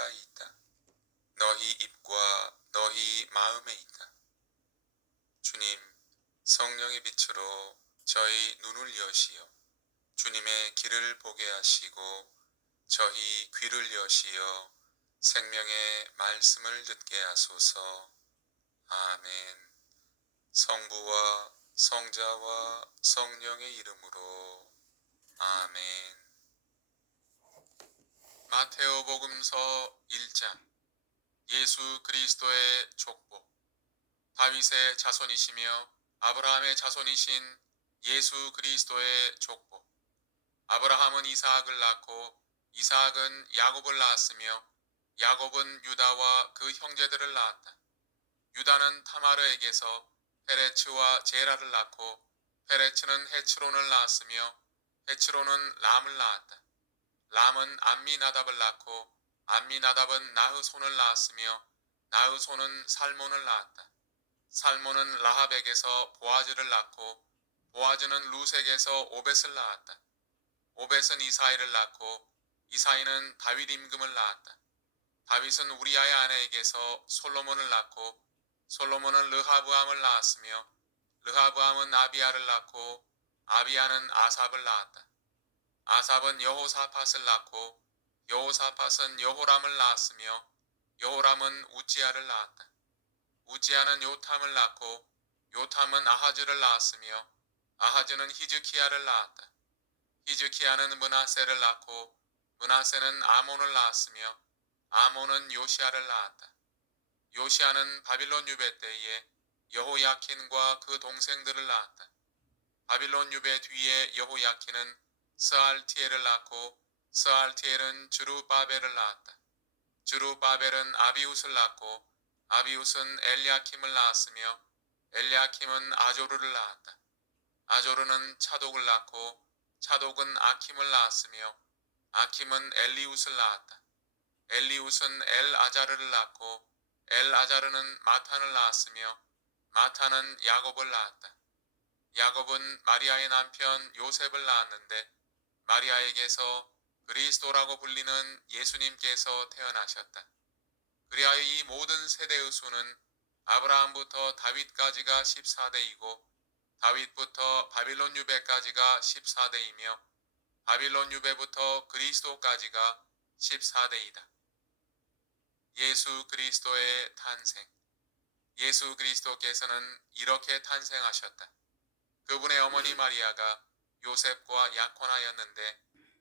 가까이 있다. 너희 입과 너희 마음에 있다. 주님, 성령의 빛으로 저희 눈을 여시어 주님의 길을 보게 하시고 저희 귀를 여시어 생명의 말씀을 듣게 하소서. 아멘. 성부와 성자와 성령의 이름으로 아멘. 마테오 복음서 1장 예수 그리스도의 족보 다윗의 자손이시며 아브라함의 자손이신 예수 그리스도의 족보 아브라함은 이사학을 낳고 이사학은 야곱을 낳았으며 야곱은 유다와 그 형제들을 낳았다. 유다는 타마르에게서 페레츠와 제라를 낳고 페레츠는 헤츠론을 낳았으며 헤츠론은 람을 낳았다. 람은 암미나답을 낳고 암미나답은 나흐손을 낳았으며 나흐손은 살몬을 낳았다. 살몬은 라합에게서 보아즈를 낳고 보아즈는 루색에서 오벳을 낳았다. 오벳은 이사이를 낳고 이사이는 다윗 임금을 낳았다. 다윗은 우리아의 아내에게서 솔로몬을 낳고 솔로몬은 르하브암을 낳았으며 르하브암은 아비아를 낳고 아비아는 아삽을 낳았다. 아삽은 여호사팟을 낳고 여호사팟은 여호람을 낳았으며 여호람은 우지아를 낳았다. 우지아는 요탐을 낳고 요탐은 아하즈를 낳았으며 아하즈는 히즈키야를 낳았다. 히즈키야는 문하세를 낳고 문하세는 아몬을 낳았으며 아몬은 요시아를 낳았다. 요시아는 바빌론 유배 때에 여호야킨과 그 동생들을 낳았다. 바빌론 유배 뒤에 여호야킨은 스알티엘을 낳고 스알티엘은 주루바벨을 낳았다. 주루바벨은 아비웃을 낳고 아비웃은 엘리아킴을 낳았으며 엘리아킴은 아조르를 낳았다. 아조르는 차독을 낳고 차독은 아킴을 낳았으며 아킴은 엘리웃을 낳았다. 엘리웃은 엘 아자르를 낳고 엘 아자르는 마탄을 낳았으며 마탄은 야곱을 낳았다. 야곱은 마리아의 남편 요셉을 낳았는데 마리아에게서 그리스도라고 불리는 예수님께서 태어나셨다. 그리하여 이 모든 세대의 수는 아브라함부터 다윗까지가 14대이고 다윗부터 바빌론 유배까지가 14대이며 바빌론 유배부터 그리스도까지가 14대이다. 예수 그리스도의 탄생. 예수 그리스도께서는 이렇게 탄생하셨다. 그분의 어머니 마리아가 요셉과 약혼하였는데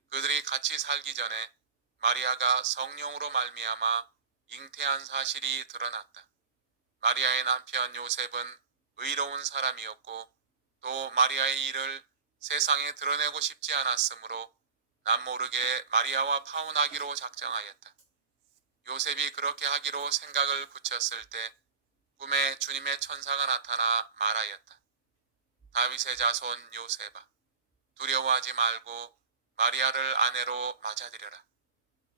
그들이 같이 살기 전에 마리아가 성령으로 말미암아 잉태한 사실이 드러났다. 마리아의 남편 요셉은 의로운 사람이었고 또 마리아의 일을 세상에 드러내고 싶지 않았으므로 남모르게 마리아와 파혼하기로 작정하였다. 요셉이 그렇게 하기로 생각을 굳혔을 때 꿈에 주님의 천사가 나타나 말하였다. 다윗의 자손 요셉아, 두려워하지 말고 마리아를 아내로 맞아들여라.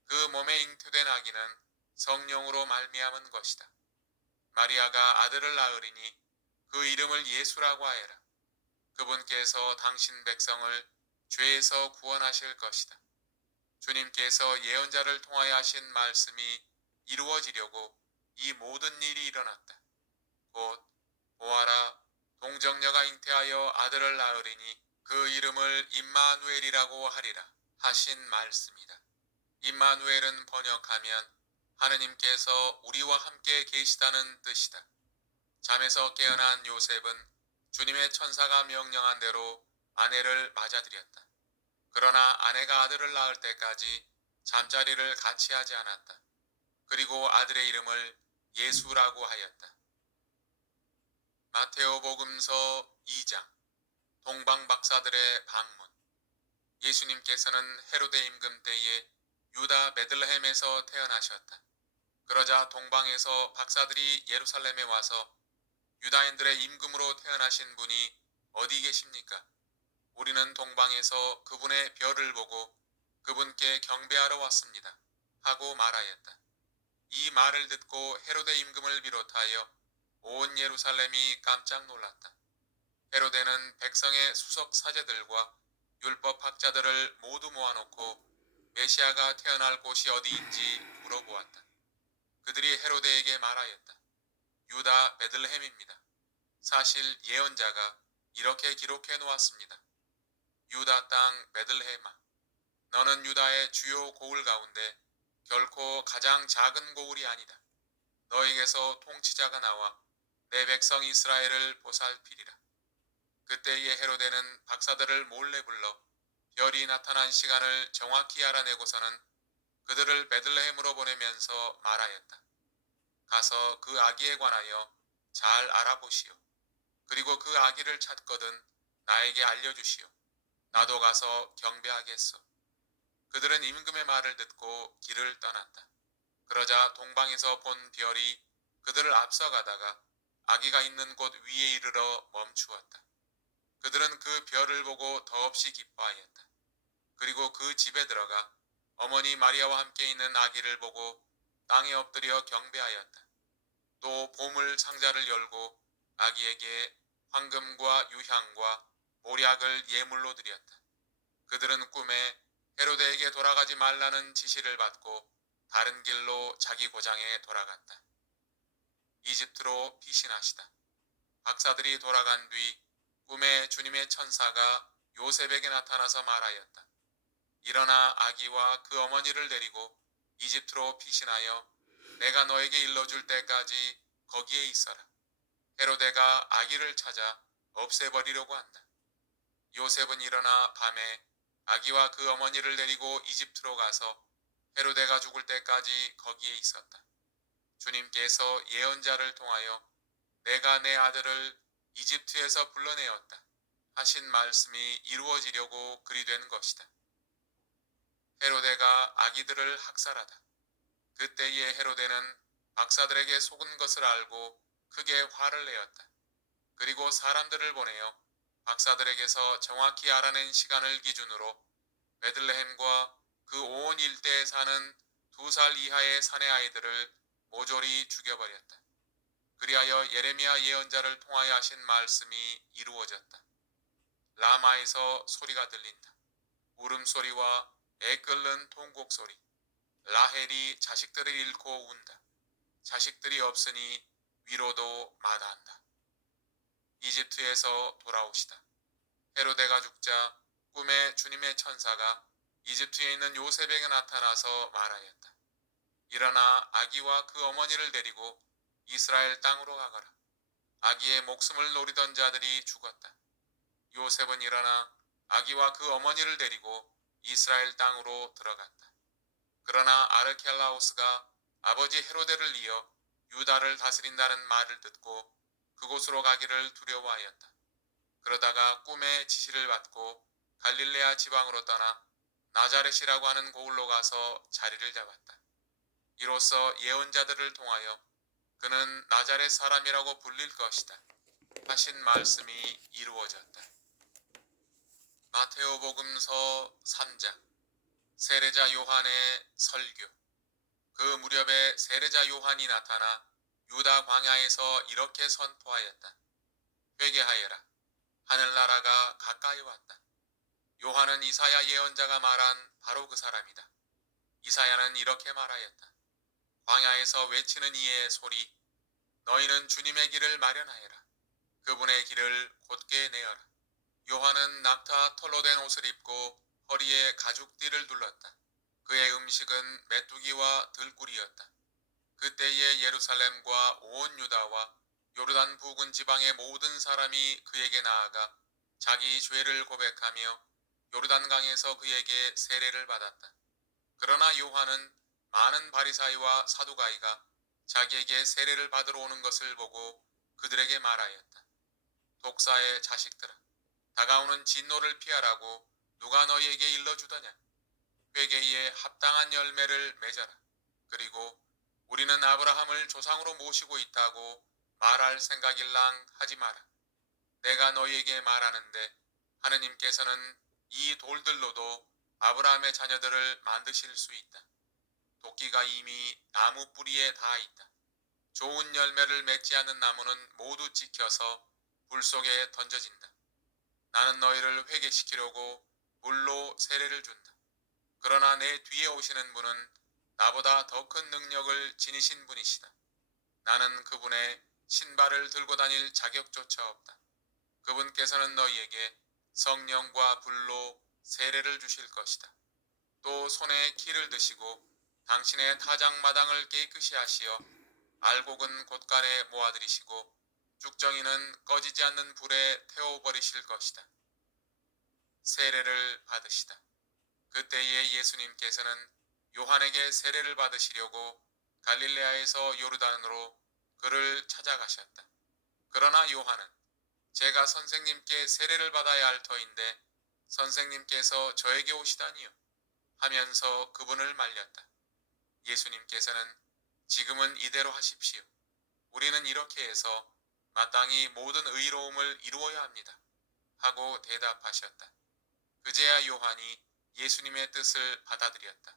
그 몸에 잉태된 아기는 성령으로 말미암은 것이다. 마리아가 아들을 낳으리니 그 이름을 예수라고 하여라. 그분께서 당신 백성을 죄에서 구원하실 것이다. 주님께서 예언자를 통하여 하신 말씀이 이루어지려고 이 모든 일이 일어났다. 곧 보아라 동정녀가 잉태하여 아들을 낳으리니 그 이름을 임마누엘이라고 하리라 하신 말씀이다. 임마누엘은 번역하면 하느님께서 우리와 함께 계시다는 뜻이다. 잠에서 깨어난 요셉은 주님의 천사가 명령한 대로 아내를 맞아들였다. 그러나 아내가 아들을 낳을 때까지 잠자리를 같이 하지 않았다. 그리고 아들의 이름을 예수라고 하였다. 마테오 복음서 2장 동방 박사들의 방문 예수님께서는 헤로데 임금 때에 유다 베들레헴에서 태어나셨다. 그러자 동방에서 박사들이 예루살렘에 와서 유다인들의 임금으로 태어나신 분이 어디 계십니까? 우리는 동방에서 그분의 별을 보고 그분께 경배하러 왔습니다. 하고 말하였다. 이 말을 듣고 헤로데 임금을 비롯하여 온 예루살렘이 깜짝 놀랐다. 헤로데는 백성의 수석 사제들과 율법 학자들을 모두 모아놓고 메시아가 태어날 곳이 어디인지 물어보았다. 헤로데에게 말하였다. 유다 베들레헴입니다. 사실 예언자가 이렇게 기록해 놓았습니다. 유다 땅 베들레헴아, 너는 유다의 주요 고을 가운데 결코 가장 작은 고을이 아니다. 너에게서 통치자가 나와 내 백성 이스라엘을 보살피리라. 그때의 헤로데는 박사들을 몰래 불러 별이 나타난 시간을 정확히 알아내고서는 그들을 베들레헴으로 보내면서 말하였다. 가서 그 아기에 관하여 잘 알아보시오. 그리고 그 아기를 찾거든 나에게 알려주시오. 나도 가서 경배하겠소. 그들은 임금의 말을 듣고 길을 떠났다. 그러자 동방에서 본 별이 그들을 앞서가다가 아기가 있는 곳 위에 이르러 멈추었다. 그들은 그 별을 보고 더없이 기뻐하였다. 그리고 그 집에 들어가 어머니 마리아와 함께 있는 아기를 보고 땅에 엎드려 경배하였다. 또 보물 상자를 열고 아기에게 황금과 유향과 모략을 예물로 드렸다. 그들은 꿈에 헤로데에게 돌아가지 말라는 지시를 받고 다른 길로 자기 고장에 돌아갔다. 이집트로 피신하시다. 박사들이 돌아간 뒤 꿈에 주님의 천사가 요셉에게 나타나서 말하였다. 일어나 아기와 그 어머니를 데리고 이집트로 피신하여 내가 너에게 일러줄 때까지 거기에 있어라. 헤로데가 아기를 찾아 없애버리려고 한다. 요셉은 일어나 밤에 아기와 그 어머니를 데리고 이집트로 가서 헤로데가 죽을 때까지 거기에 있었다. 주님께서 예언자를 통하여 내가 내 아들을 이집트에서 불러내었다. 하신 말씀이 이루어지려고 그리 된 것이다. 헤로데가 아기들을 학살하다. 그때의 헤로데는 박사들에게 속은 것을 알고 크게 화를 내었다. 그리고 사람들을 보내어 박사들에게서 정확히 알아낸 시간을 기준으로 베들레헴과 그 온 일대에 사는 두 살 이하의 사내 아이들을 모조리 죽여버렸다. 그리하여 예레미야 예언자를 통하여 하신 말씀이 이루어졌다. 라마에서 소리가 들린다. 울음소리와 애 끓는 통곡 소리. 라헬이 자식들을 잃고 운다. 자식들이 없으니 위로도 마다한다. 이집트에서 돌아오시다. 헤로데가 죽자 꿈에 주님의 천사가 이집트에 있는 요셉에게 나타나서 말하였다. 일어나 아기와 그 어머니를 데리고 이스라엘 땅으로 가거라. 아기의 목숨을 노리던 자들이 죽었다. 요셉은 일어나 아기와 그 어머니를 데리고 이스라엘 땅으로 들어갔다. 그러나 아르켈라오스가 아버지 헤로데를 이어 유다를 다스린다는 말을 듣고 그곳으로 가기를 두려워하였다. 그러다가 꿈의 지시를 받고 갈릴레아 지방으로 떠나 나자렛이라고 하는 고을로 가서 자리를 잡았다. 이로써 예언자들을 통하여 그는 나자렛 사람이라고 불릴 것이다. 하신 말씀이 이루어졌다. 마테오복음서 3장 세례자 요한의 설교 그 무렵에 세례자 요한이 나타나 유다 광야에서 이렇게 선포하였다. 회개하여라. 하늘나라가 가까이 왔다. 요한은 이사야 예언자가 말한 바로 그 사람이다. 이사야는 이렇게 말하였다. 광야에서 외치는 이의 소리, 너희는 주님의 길을 마련하여라. 그분의 길을 곧게 내어라. 요한은 낙타 털로 된 옷을 입고 허리에 가죽띠를 둘렀다. 그의 음식은 메뚜기와 들꿀이었다. 그때의 예루살렘과 온 유다와 요르단 부근 지방의 모든 사람이 그에게 나아가 자기 죄를 고백하며 요르단강에서 그에게 세례를 받았다. 그러나 요한은 많은 바리사이와 사두가이가 자기에게 세례를 받으러 오는 것을 보고 그들에게 말하였다. 독사의 자식들아, 다가오는 진노를 피하라고 누가 너희에게 일러주더냐? 회개에 합당한 열매를 맺어라. 그리고 우리는 아브라함을 조상으로 모시고 있다고 말할 생각일랑 하지 마라. 내가 너희에게 말하는데 하느님께서는 이 돌들로도 아브라함의 자녀들을 만드실 수 있다. 도끼가 이미 나무 뿌리에 닿아 있다. 좋은 열매를 맺지 않는 나무는 모두 찍혀서 불 속에 던져진다. 나는 너희를 회개시키려고 물로 세례를 준다. 그러나 내 뒤에 오시는 분은 나보다 더 큰 능력을 지니신 분이시다. 나는 그분의 신발을 들고 다닐 자격조차 없다. 그분께서는 너희에게 성령과 불로 세례를 주실 것이다. 또 손에 키를 드시고 당신의 타작마당을 깨끗이 하시어 알곡은 곳간에 모아들이시고 쭉정이는 꺼지지 않는 불에 태워버리실 것이다. 세례를 받으시다. 그때에 예수님께서는 요한에게 세례를 받으시려고 갈릴레아에서 요르단으로 그를 찾아가셨다. 그러나 요한은 제가 선생님께 세례를 받아야 할 터인데 선생님께서 저에게 오시다니요 하면서 그분을 말렸다. 예수님께서는 지금은 이대로 하십시오. 우리는 이렇게 해서 마땅히 모든 의로움을 이루어야 합니다. 하고 대답하셨다. 그제야 요한이 예수님의 뜻을 받아들였다.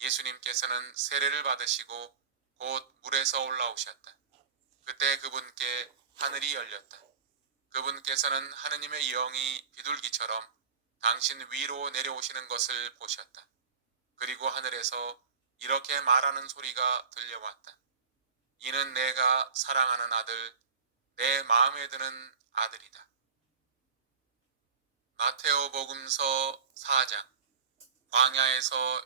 예수님께서는 세례를 받으시고 곧 물에서 올라오셨다. 그때 그분께 하늘이 열렸다. 그분께서는 하느님의 영이 비둘기처럼 당신 위로 내려오시는 것을 보셨다. 그리고 하늘에서 이렇게 말하는 소리가 들려왔다. 이는 내가 사랑하는 아들, 내 마음에 드는 아들이다. 마테오 복음서 4장 광야에서